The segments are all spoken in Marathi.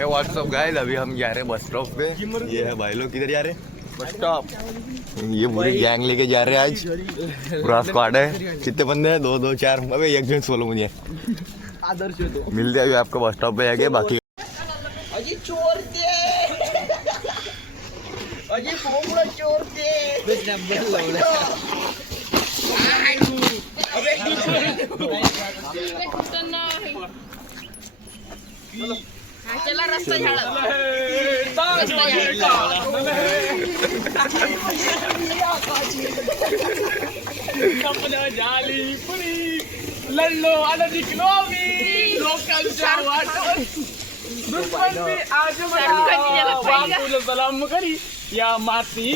हे व्हाट्सअप गाइस, अभी हम जा रहे हैं बस स्टॉप पे। ये है भाई लोग, किधर जा रहे हैं? Bus stop. ये पूरी गैंग लेके जा रहे हैं आज, पूरा स्क्वाड है। कितने बंदे हैं? 2 2 4। अबे एक जन बोलो मुझे। आदर्श मिलते हैं अभी आपको बस स्टॉप पे जाके। बाकी अजी चोर दे, अजी फोमड़ा चोर दे। चला रस्ता झाड़ा झाली पुरी लढलो आणि जिंकलो मी लोकांच्या वाटत दुश्मन मी आज मला सलाम करी या माती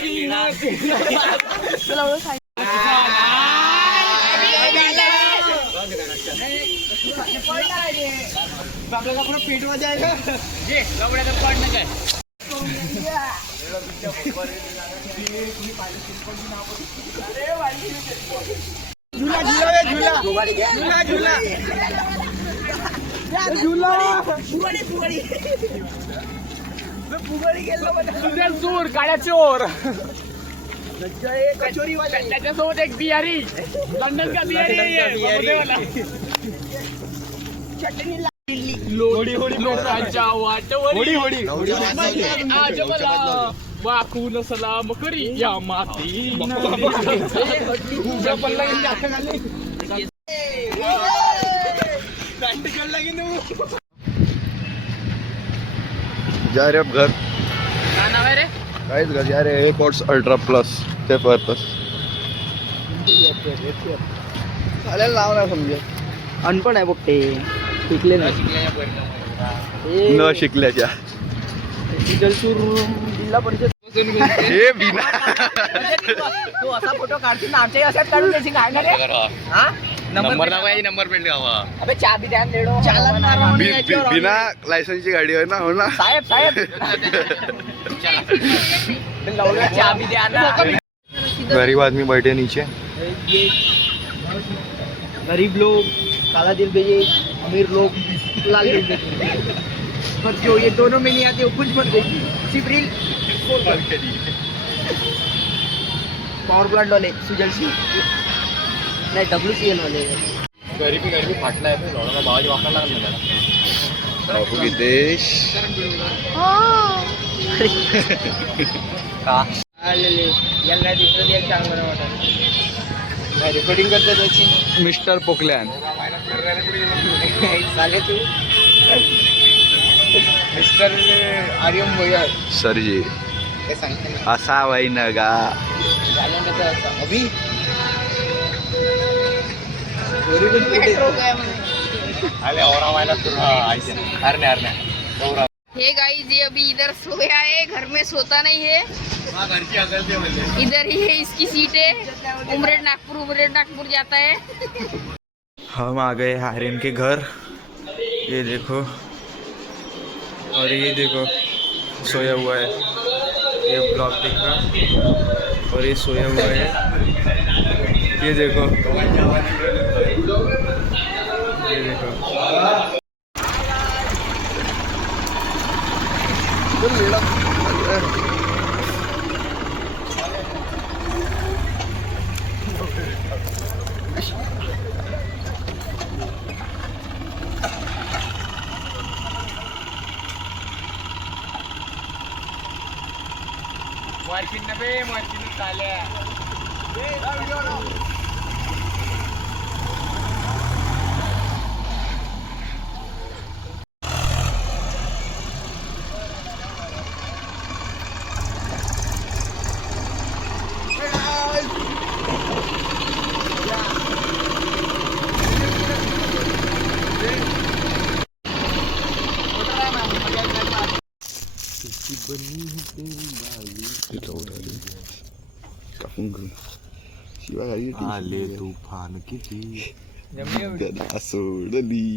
आपल्याला पुढे पेटवा जायगा जे लवड्याचं पडणं काय झुला झुला झुला झुला झुला झुला फुगडी फुगडी फुगडी गेलो तुझ्या चोर काळ्या चोर कचोरी वाला त्याच्यासोबत एक बिहारी लंडन का बिहारी चटणी लोडी होडी लोकांच्या वाटवरी होडी आज मला वाकून सलाम करी या माती जा रहे अब घर। काय नाव आहे रे गाइस घर जा रहे हैं एयरपोर्ट्स अल्ट्रा प्लस ते पर्पस। चालेल नाव ना समजे अनपण आहे बघते शिकले नाही न शिकल्याच्या जलसूर जिल्हा परिषद हे बिना तू असा फोटो काढशील ना आमच्याही अशाच काढून देशील काय ना रे हा नंबर ना पाहिजे, नंबर प्लेट गावा अबे चाबी द्या लेडो चालन ना राहून याच्यावर बिना लायसन्सची गाडी आहे ना, हो ना साहेब साहेब लवकर चाबी द्या ना गरीब आदमी बैठे नीचे। ये गरीब लोग काला दिल भेजे, अमीर लोग लाल दिल भेजे, पर जो ये दोनों में नहीं आते वो कुछ मत देखिए। सिब्रिल पावर प्लांट वाले सुजल सिंह नाही WCL वाले गरीबी फाटला आहे भावाची वापरायला लागला बापू की देश का आलेले यांना दिसलं एक चांगलं वाटत रेकॉर्डिंग करते त्याची मिस्टर पोकलॅन चाले तू मिस्टर आर्यम भैया सरजी काय सांगते असा वही नगा झाल्यानंतर अभि हे गाइस, ये अभी इधर सोया है, घर में सोता नहीं है। इधर ही है इसकी सीट है। उमरेड नागपुर जाता है। हम आ गए आर्यन के घर। ये देखो, और ये देखो सोया हुआ है, ये ब्लॉक दिख रहा, और ये सोया हुआ है। ये देखो, ये देखो मार्किन नव्हे मार्किन चाल्या आले तुफान किती गदा सोडली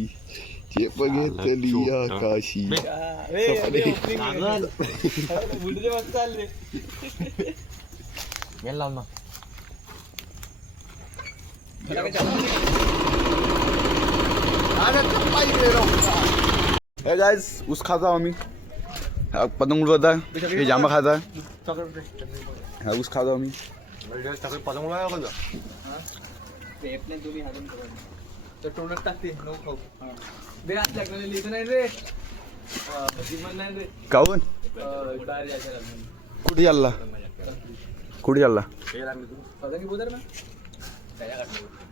चेप घेतली आकाशी सपने गाइस उस खाता आम्ही पतंग उडवता हे जांबा खाता हा ऊस खातो आम्ही तर टोनच टाकते नो खाऊ दे आज लागलेलं लिहिलं नाही रे जीवन नाही रे काऊन बाहेर जायचं लागलं कुठे चालला कुठे चालला पतंगी बोलर ना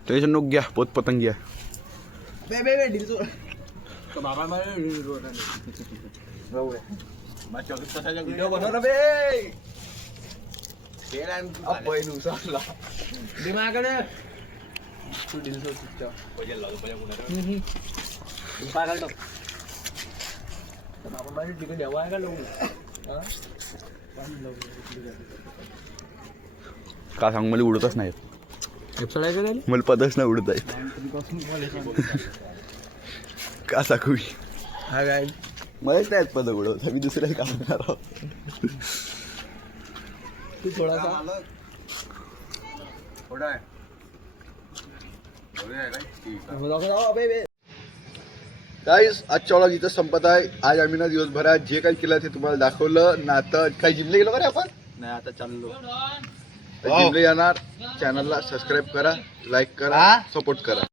टेन्शन नको घ्या पोत पतंग घ्या बे बे बे डील तो बाबा मला डील रोड व्हिडिओ बनव ना बे पहिलं उसाला दे माझ्याकडे तू डील सोड चुपचाप पाय घालतो बाबा माझी तिकडे देवा आहे का लोक का सांग मला उडतच नाही मला पतच नाही उडत आहे का सांगू हा काय मलाच नाही पतंग उडवत मी दुसऱ्याला काम करणार आहोत तू थोडासा गाईस आजच्या व्लॉग इथं संपत आहे आज आम्ही ना दिवसभरात जे काही केलं ते तुम्हाला दाखवलं ना आता काही जिमले गेलो का रे आपण नाही आता चाललो जिमले येणार चॅनलला सबस्क्राईब करा लाईक करा सपोर्ट करा